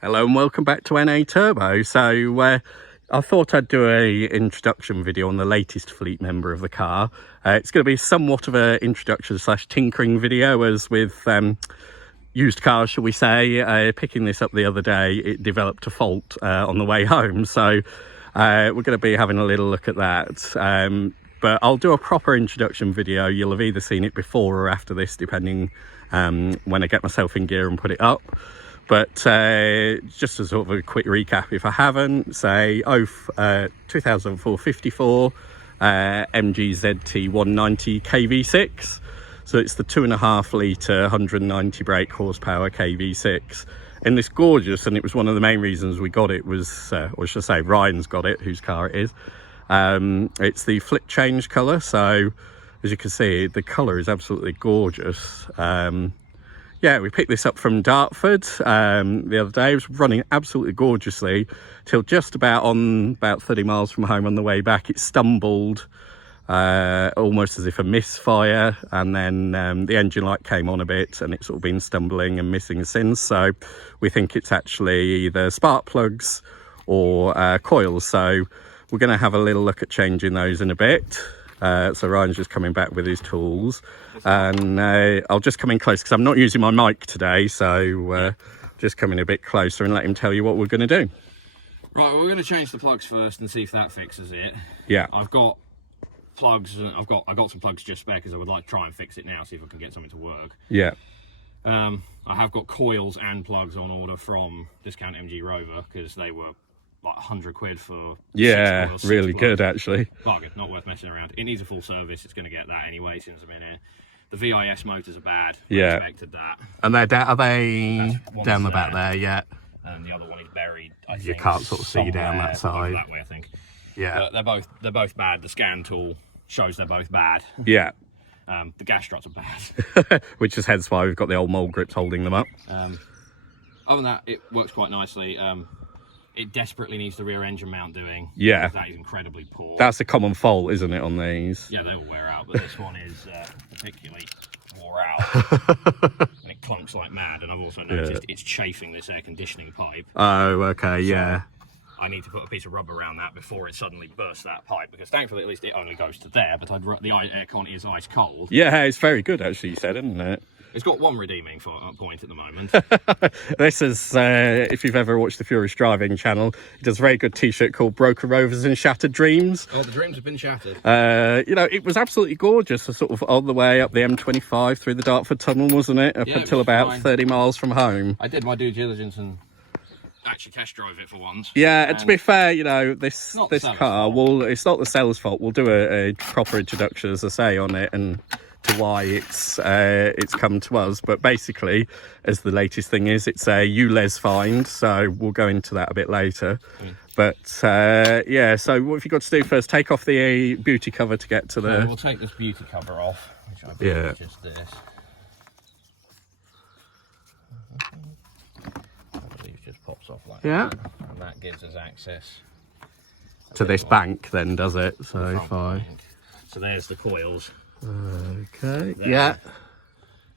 Hello and welcome back to NA Turbo. So I thought I'd do a introduction video on the latest fleet member of the car. It's going to be somewhat of an introduction slash tinkering video, as with used cars, shall we say. Picking this up the other day, it developed a fault on the way home, so we're going to be having a little look at that. But I'll do a proper introduction video. You'll have either seen it before or after this, depending when I get myself in gear and put it up. But just as sort of a quick recap, if I haven't, say Oaf 2004 54 MG ZT 190 KV6. So it's the 2.5 litre 190 brake horsepower KV6. And this gorgeous, and it was one of the main reasons we got it, was, or should I say Ryan's got it, whose car it is. It's the flip change colour. So as you can see, the colour is absolutely gorgeous. Yeah, we picked this up from Dartford the other day. It was running absolutely gorgeously till just about 30 miles from home on the way back. It stumbled almost as if a misfire, and then the engine light came on a bit, and it's sort of been stumbling and missing since. So we think it's actually either spark plugs or coils. So we're going to have a little look at changing those in a bit. So Ryan's just coming back with his tools, and I'll just come in close because I'm not using my mic today, so just come in a bit closer and let him tell you what we're going to do. Right, well, we're going to change the plugs first and see if that fixes it. Yeah. I've got plugs, and I've got some plugs just spare because I would like to try and fix it now, see if I can get something to work. Yeah. I have got coils and plugs on order from Discount MG Rover because they were like 100 quid for really good actually. Bargain, not worth messing around. It needs a full service. It's going to get that anyway since I'm in here. The VIS motors are bad. Yeah, I expected that. And are they down the back there yet? And the other one is buried. I think you can't sort of see down that side. That way, I think. Yeah, they're both bad. The scan tool shows they're both bad. Yeah. The gas struts are bad. Which is hence why we've got the old mold grips holding them up. Other than that, it works quite nicely. It desperately needs the rear engine mount doing. Yeah. That is incredibly poor. That's a common fault, isn't it, on these? Yeah, they will wear out, but this one is particularly wore out. And it clunks like mad, and I've also noticed it's chafing this air conditioning pipe. Oh, okay, yeah. I need to put a piece of rubber around that before it suddenly bursts that pipe, because thankfully at least it only goes to there, but the aircon is ice cold. Yeah, it's very good actually, you said, isn't it? It's got one redeeming point at the moment. This is, if you've ever watched the Furious Driving channel, it does a very good t-shirt called Broken Rovers and Shattered Dreams. Oh, the dreams have been shattered. You know, it was absolutely gorgeous, sort of all the way up the M25 through the Dartford Tunnel, wasn't it? Up until about 30 miles from home. I did my due diligence and actually test drove it for once. Yeah, and to be fair, you know, this car, it's not the seller's fault. We'll do a proper introduction, as I say, on it, and to why it's come to us. But basically, as the latest thing is, it's a ULEZ find, so we'll go into that a bit later. But yeah, so what have you got to do first? Take off the beauty cover to get to the... We'll take this beauty cover off, which I believe is just this. I believe it just pops off like that, and that gives us access to this bank then, does it? So fine. So there's the coils. Okay. There. Yeah.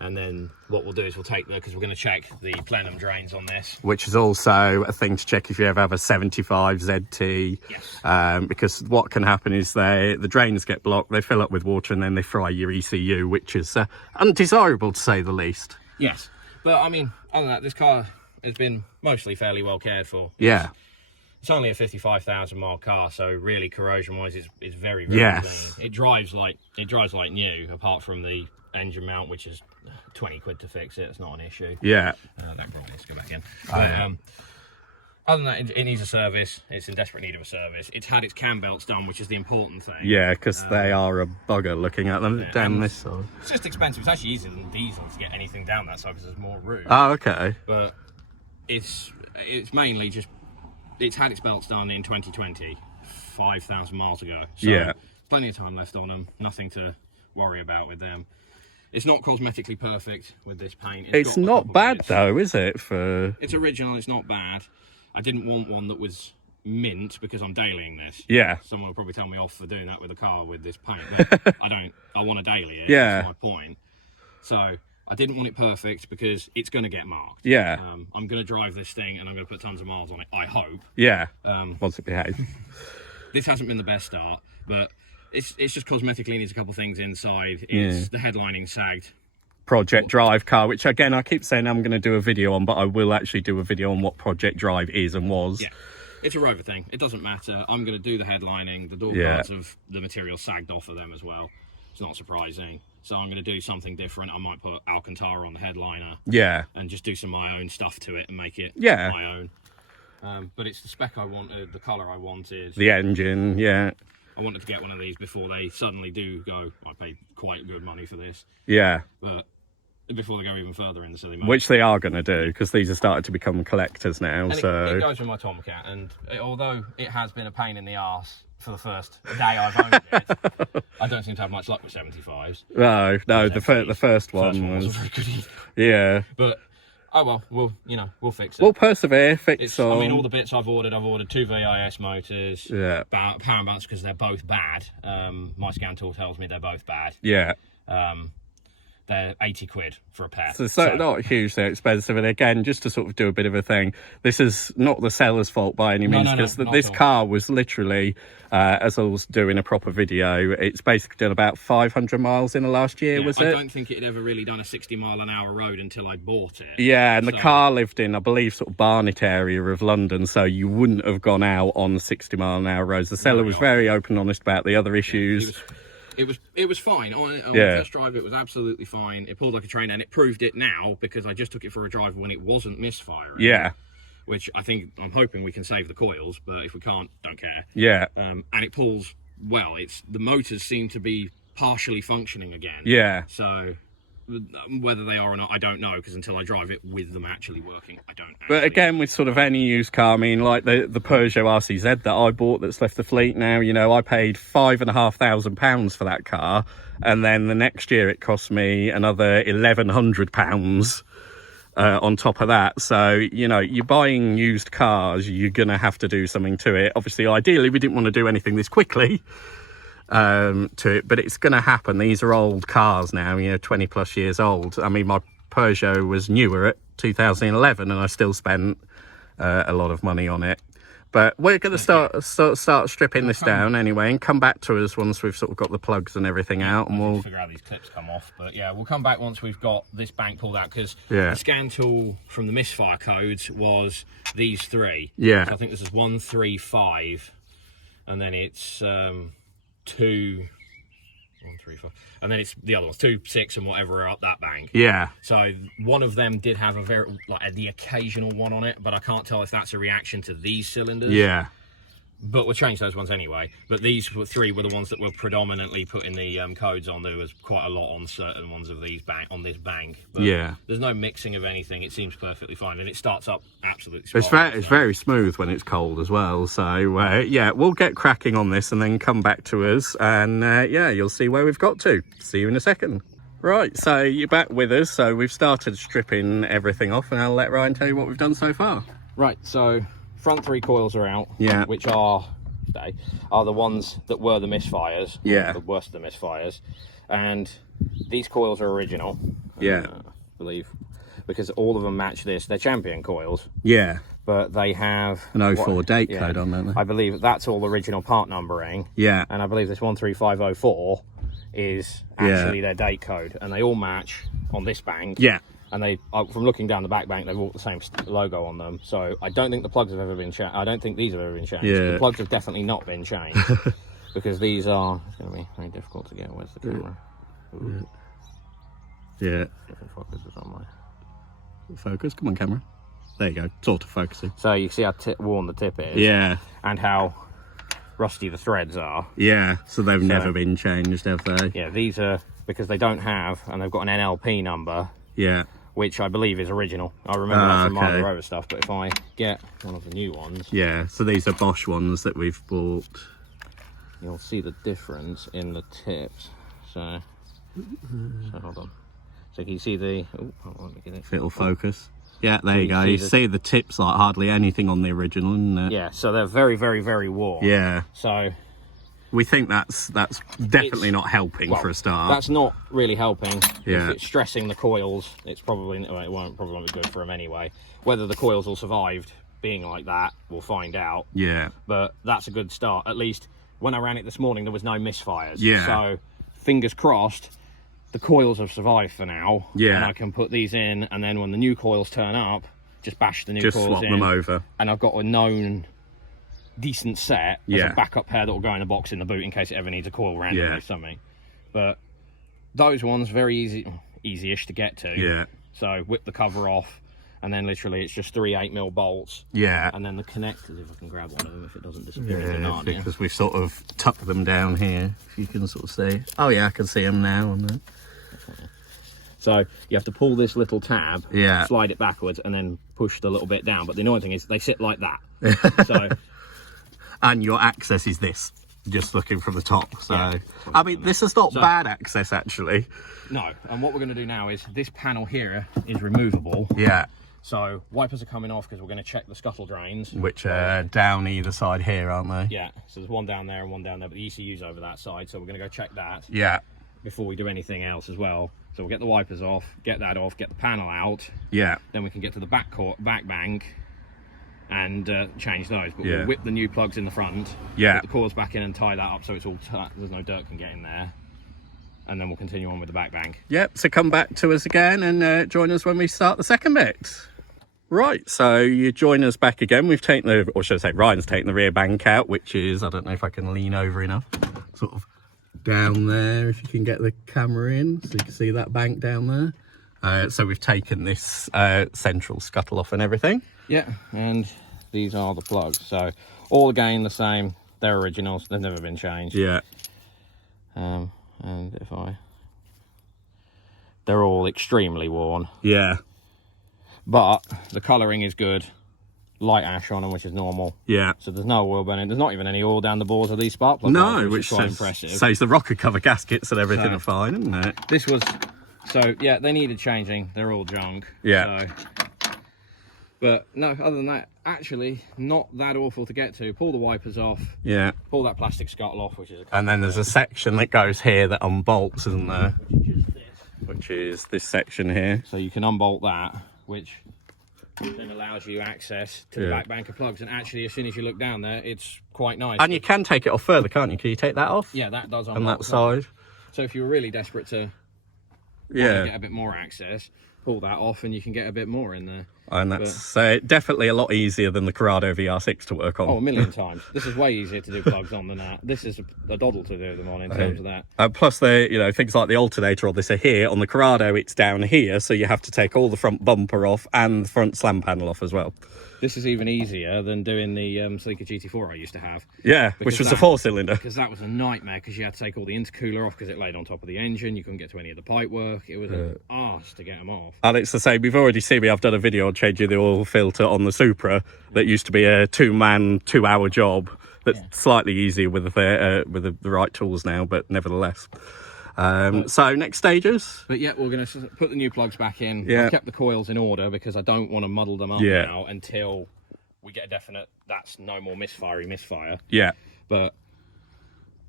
And then what we'll do is we'll take because we're going to check the plenum drains on this, which is also a thing to check if you ever have a 75 ZT. Yes. Because what can happen is the drains get blocked, they fill up with water, and then they fry your ECU, which is undesirable to say the least. Yes, but I mean, other than that, this car has been mostly fairly well cared for. Yeah. It's only a 55,000 mile car, so really corrosion-wise, it's very clean. It drives like new, apart from the engine mount, which is 20 quid to fix it. It's not an issue. Yeah. That brought let's go back in. But, other than that, it needs a service. It's in desperate need of a service. It's had its cam belts done, which is the important thing. Yeah, because they are a bugger looking at them down this side. It's just expensive. It's actually easier than diesel to get anything down that side because there's more room. Oh, okay. But it's mainly just. It's had its belts done in 2020, 5,000 miles ago. So plenty of time left on them. Nothing to worry about with them. It's not cosmetically perfect with this paint. It's not bad though, is it? It's original. It's not bad. I didn't want one that was mint because I'm dailying this. Yeah. Someone will probably tell me off for doing that with a car with this paint. But I don't. I want to daily it. Yeah. That's my point. So I didn't want it perfect because it's going to get marked. Yeah. I'm going to drive this thing and I'm going to put tons of miles on it, I hope. Yeah. Once it behaves. This hasn't been the best start, but it's just cosmetically needs a couple things inside. It's the headlining sagged. Project Drive car, which again, I keep saying I'm going to do a video on, but I will actually do a video on what Project Drive is and was. Yeah. It's a Rover thing. It doesn't matter. I'm going to do the headlining. The door guards of the material sagged off of them as well. It's not surprising. So I'm going to do something different. I might put Alcantara on the headliner. Yeah. And just do some of my own stuff to it and make it my own. But it's the spec I wanted, the colour I wanted. The engine, I wanted to get one of these before they suddenly do go, I paid quite good money for this. Yeah. But before they go even further in the silly mode. Which they are going to do, because these are starting to become collectors now. And it goes with my Tomcat, and although it has been a pain in the arse for the first day I've owned it, I don't seem to have much luck with 75s. No, the first one was very good either. Yeah. But oh well, we'll fix it. We'll persevere, fix on. I mean, all the bits I've ordered 2 VIS motors, power and balance, because they're both bad. My scan tool tells me they're both bad. Yeah. They're 80 quid for a pair. So not hugely expensive. And again, just to sort of do a bit of a thing, this is not the seller's fault by any means, because this car was literally, as I was doing a proper video, it's basically done about 500 miles in the last year, was it? I don't think it had ever really done a 60-mile-an-hour road until I bought it. Yeah, and the car lived in, I believe, sort of Barnet area of London, so you wouldn't have gone out on 60-mile-an-hour roads. The seller was very open and honest about the other issues. It was fine. On test drive, it was absolutely fine. It pulled like a train, and it proved it now, because I just took it for a drive when it wasn't misfiring. Yeah. Which I'm hoping we can save the coils, but if we can't, don't care. Yeah. And it pulls well. The motors seem to be partially functioning again. Yeah. So whether they are or not, I don't know, because until I drive it with them actually working, I don't. But again, with sort of any used car, I mean, like the Peugeot RCZ that I bought that's left the fleet now, I paid £5,500 for that car, and then the next year it cost me another £1,100 on top of that. So, you're buying used cars, you're going to have to do something to it. Obviously, ideally, we didn't want to do anything this quickly to it, but it's going to happen. These are old cars now, 20 plus years old. I mean, my Peugeot was newer at 2011, and I still spent a lot of money on it. But we're going to start stripping this down anyway, and come back to us once we've sort of got the plugs and everything out, and we'll figure out these clips come off. But yeah, we'll come back once we've got this bank pulled out, because the scan tool from the misfire codes was these three. Yeah. So I think this is 135, and then it's 2, 1, 3, 4, and then it's the other ones 2, 6, and whatever are up that bank. Yeah. So one of them did have the occasional one on it, but I can't tell if that's a reaction to these cylinders. Yeah. But we'll change those ones anyway. But these three were the ones that were predominantly putting the codes on. There was quite a lot on certain ones of these on this bank. But there's no mixing of anything. It seems perfectly fine, and it starts up absolutely spot. It's very smooth when it's cold as well. So yeah, we'll get cracking on this and then come back to us, and you'll see where we've got to. See you in a second. Right, so you're back with us. So we've started stripping everything off, and I'll let Ryan tell you what we've done so far. Right, so front 3 coils are out, which are the ones that were the misfires, the worst of the misfires, and these coils are original, I believe, because all of them match this. They're Champion coils, but they have an 04 date code on them. I believe that's all original part numbering, and I believe this 13504 is actually their date code, and they all match on this bank. And they, from looking down the back bank, they've all the same logo on them. So I don't think the plugs have ever been changed. I don't think these have ever been changed. The plugs have definitely not been changed, because these are. It's going to be very difficult to get. Where's the camera? If it focuses on my focus. Come on, camera. There you go. Sort of focusing. So you see how worn the tip is. And how rusty the threads are. So they've never been changed, have they? These are, because they don't have, and they've got an NLP number. Which I believe is original. I remember that from Marley Rover stuff, but if I get one of the new ones... so these are Bosch ones that we've bought. You'll see the difference in the tips. So hold on. So can you see the... Oh, let me get it. It'll focus. Yeah, there you go. You see the tips like hardly anything on the original, isn't it? So they're very, very, very worn. So we think that's definitely not helping for a start. That's not really helping. Yeah. If it's stressing the coils, it's probably, well, it won't probably be good for them anyway. Whether the coils will survive being like that, we'll find out. Yeah. But that's a good start. At least when I ran it this morning, there was no misfires. Yeah. So fingers crossed, the coils have survived for now. Yeah. And I can put these in, and then when the new coils turn up, just bash the new Just coils swap in. them over. And I've got a known decent set as Yeah. a backup pair that will go in a box in the boot in case it ever needs a coil randomly or something. But those ones, very easy-ish to get to. Yeah. So whip the cover off, and then literally it's just 3 8mm bolts. Yeah. And then the connectors, if I can grab one of them, if it doesn't disappear into Narnia. Because we've sort of tucked them down here, if you can sort of see. Oh yeah, I can see them now. On there. So you have to pull this little tab, Yeah. slide it backwards, and then push the little bit down. But the annoying thing is they sit like that. So And your access is this, just looking from the top. So, I mean, this is not bad access, actually. no. And what we're going to do now is this panel here is removable. Yeah. So wipers are coming off because we're going to check the scuttle drains. Which are down either side here, aren't they? Yeah. So there's one down there and one down there, but the ECU's over that side. So we're going to go check that Yeah. before we do anything else as well. So we'll get the wipers off, get that off, get the panel out. Yeah. Then we can get to the back bank and change those. But Yeah. we'll whip the new plugs in the front. Yeah. Put the coils back in and tie that up so it's all there's no dirt can get in there. And then we'll continue on with the back bank. Yep, so come back to us again and join us when we start the second bit. Right, so you join us back again. We've taken the, or should I say, Ryan's taken the rear bank out, which is, I don't know if I can lean over enough, sort of down there, if you can get the camera in, so you can see that bank down there. So we've taken this central scuttle off and everything. Yeah, and these are the plugs. So all again the same. They're originals. They've never been changed. Yeah. And if they're all extremely worn. Yeah. But the colouring is good. Light ash on them, which is normal. Yeah. So there's no oil burning. There's not even any oil down the bores of these spark plugs. No, which is quite says, impressive. says the rocker cover gaskets and everything are fine, isn't it? This was, so yeah, they needed changing. They're all junk. Yeah. So, but no, other than that, actually not that awful to get to. Pull the wipers off. Yeah. Pull that plastic scuttle off, which is a And then there's a section that goes here that unbolts, isn't there? Which is this section here. So you can unbolt that, which then allows you access to the back bank of plugs. And actually, as soon as you look down there, it's quite nice. And you can take it off further, can't you? Can you take that off? Yeah, that does unbolt. On that side? So if you were really desperate to get a bit more access, pull that off and you can get a bit more in there. And that's definitely a lot easier than the Corrado VR6 to work on. Oh, a million times. This is way easier to do plugs on than that. This is a doddle to do them on in terms of that. Plus, things like the alternator on this are here. On the Corrado, it's down here, so you have to take all the front bumper off and the front slam panel off as well. This is even easier than doing the Sleeker GT4 I used to have. Yeah, which was a 4-cylinder. Because that was a nightmare, because you had to take all the intercooler off because it laid on top of the engine. You couldn't get to any of the pipe work. It was an arse to get them off. And it's the same. We've already seen I've done a video on changing the oil filter on the Supra that used to be a 2-man, 2-hour job. That's slightly easier with the right tools now, but nevertheless. So next stages. But yeah, we're going to put the new plugs back in. Yeah. I've kept the coils in order because I don't want to muddle them up now until we get a definite that's no more misfire. Yeah. But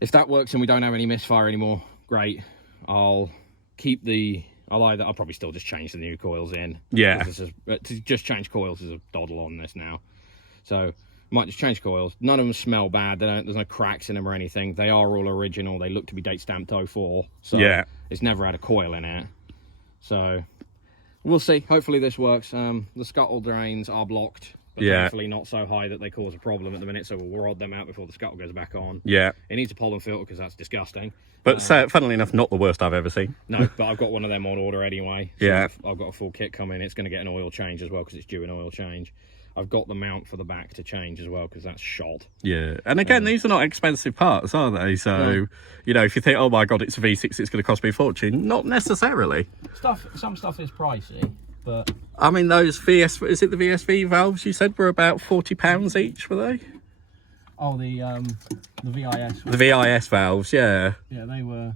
if that works and we don't have any misfire anymore, great. I'll probably still just change the new coils in. Yeah. To just change coils is a doddle on this now. So might just change coils. None of them smell bad. There's no cracks in them or anything. They are all original. They look to be date stamped 04. So it's never had a coil in it. So we'll see. Hopefully this works. The scuttle drains are blocked, but thankfully not so high that they cause a problem at the minute. So we'll rod them out before the scuttle goes back on. Yeah. It needs a pollen filter because that's disgusting. But funnily enough, not the worst I've ever seen. No, but I've got one of them on order anyway. So Yeah. I've got a full kit coming. It's going to get an oil change as well because it's due an oil change. I've got the mount for the back to change as well because that's shot. Yeah, and again, these are not expensive parts, are they? So, if you think, oh my God, it's a V6, it's going to cost me a fortune. Not necessarily. Some stuff is pricey, but I mean, those is it the VSV valves you said were about £40 each, were they? oh, the VIS. The VIS valves, yeah. Yeah, they were.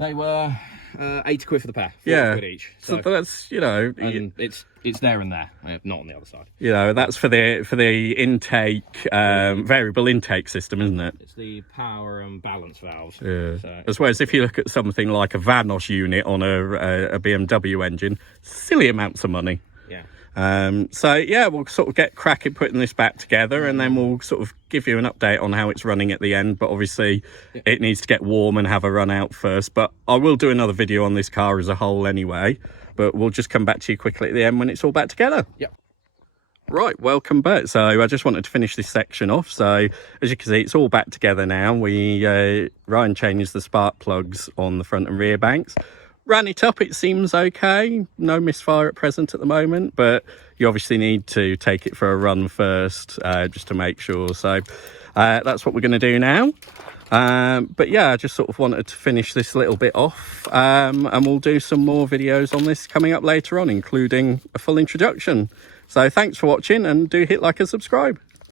They were 80 quid for the pair. 40 Yeah. quid each. So that's, you know, and it's there and there, not on the other side. you know, that's for the intake, variable intake system, isn't it? It's the power and balance valves. Yeah. So, As well as if you look at something like a Vanos unit on a BMW engine, silly amounts of money. yeah. So yeah, we'll sort of get cracking putting this back together, and then we'll sort of give you an update on how it's running at the end. But obviously it needs to get warm and have a run out first, but I will do another video on this car as a whole anyway, but we'll just come back to you quickly at the end when it's all back together. Yep. Right, welcome back. So I just wanted to finish this section off. So as you can see, it's all back together now. Ryan changed the spark plugs on the front and rear banks. Ran it up, it seems okay. No misfire at present at the moment, but you obviously need to take it for a run first, just to make sure. So that's what we're going to do now. But yeah, I just sort of wanted to finish this little bit off, and we'll do some more videos on this coming up later on, including a full introduction. So thanks for watching, and do hit like and subscribe.